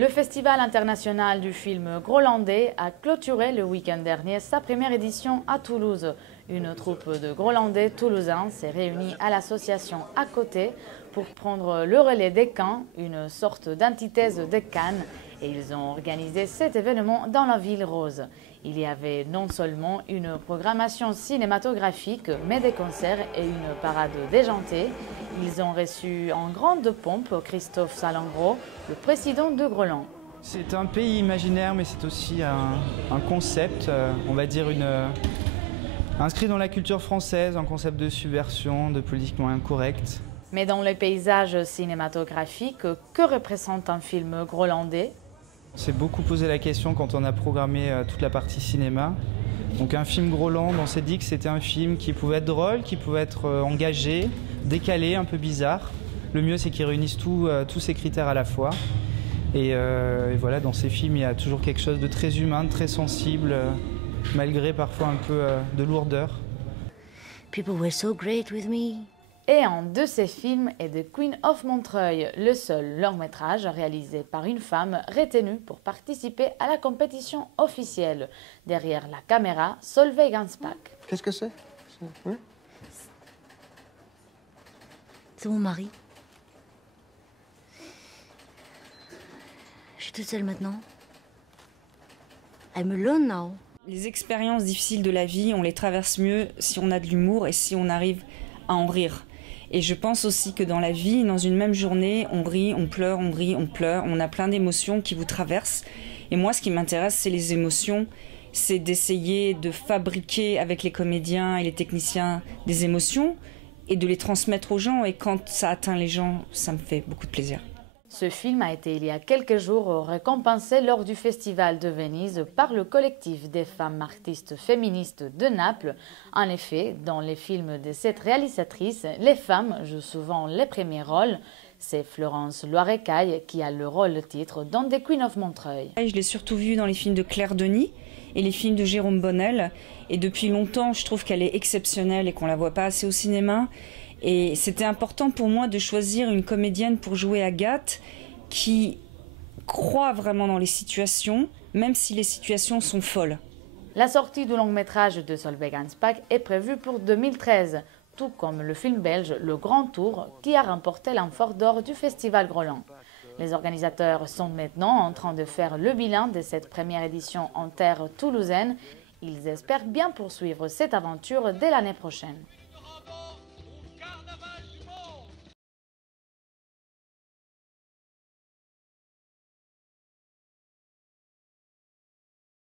Le Festival international du film grolandais a clôturé le week-end dernier sa première édition à Toulouse. Une troupe de Grolandais toulousains s'est réunie à l'association À Côté pour prendre le relais des Caen, une sorte d'antithèse de Cannes, et ils ont organisé cet événement dans la ville rose. Il y avait non seulement une programmation cinématographique, mais des concerts et une parade déjantée. Ils ont reçu en grande pompe Christophe Salengro, le président de Groland. C'est un pays imaginaire, mais c'est aussi un concept, on va dire inscrit dans la culture française, un concept de subversion, de politiquement incorrect. Mais dans les paysages cinématographiques, que représente un film grolandais? On s'est beaucoup posé la question quand on a programmé toute la partie cinéma. Donc un film Groland, on s'est dit que c'était un film qui pouvait être drôle, qui pouvait être engagé, décalé, un peu bizarre. Le mieux, c'est qu'il réunisse tous ces critères à la fois. Et voilà, dans ces films, il y a toujours quelque chose de très humain, de très sensible, malgré parfois un peu de lourdeur. People were so great with me. Et un de ces films est The Queen of Montreuil, le seul long-métrage réalisé par une femme retenue pour participer à la compétition officielle. Derrière la caméra, Solveig Ansbach. Qu'est-ce que c'est? Oui. C'est mon mari. Je suis toute seule maintenant. I'm alone now. Les expériences difficiles de la vie, on les traverse mieux si on a de l'humour et si on arrive à en rire. Et je pense aussi que dans la vie, dans une même journée, on rit, on pleure, on rit, on pleure. On a plein d'émotions qui vous traversent. Et moi, ce qui m'intéresse, c'est les émotions. C'est d'essayer de fabriquer avec les comédiens et les techniciens des émotions et de les transmettre aux gens. Et quand ça atteint les gens, ça me fait beaucoup de plaisir. Ce film a été il y a quelques jours récompensé lors du Festival de Venise par le collectif des femmes artistes féministes de Naples. En effet, dans les films de cette réalisatrice, les femmes jouent souvent les premiers rôles. C'est Florence Loirecaille qui a le rôle titre dans The Queen of Montreuil. Je l'ai surtout vue dans les films de Claire Denis et les films de Jérôme Bonnel. Et depuis longtemps, je trouve qu'elle est exceptionnelle et qu'on ne la voit pas assez au cinéma. Et c'était important pour moi de choisir une comédienne pour jouer Agathe qui croit vraiment dans les situations, même si les situations sont folles. La sortie du long-métrage de Solveig Ansbach est prévue pour 2013, tout comme le film belge Le Grand Tour qui a remporté l'amphore d'or du Festival Groland. Les organisateurs sont maintenant en train de faire le bilan de cette première édition en terre toulousaine. Ils espèrent bien poursuivre cette aventure dès l'année prochaine.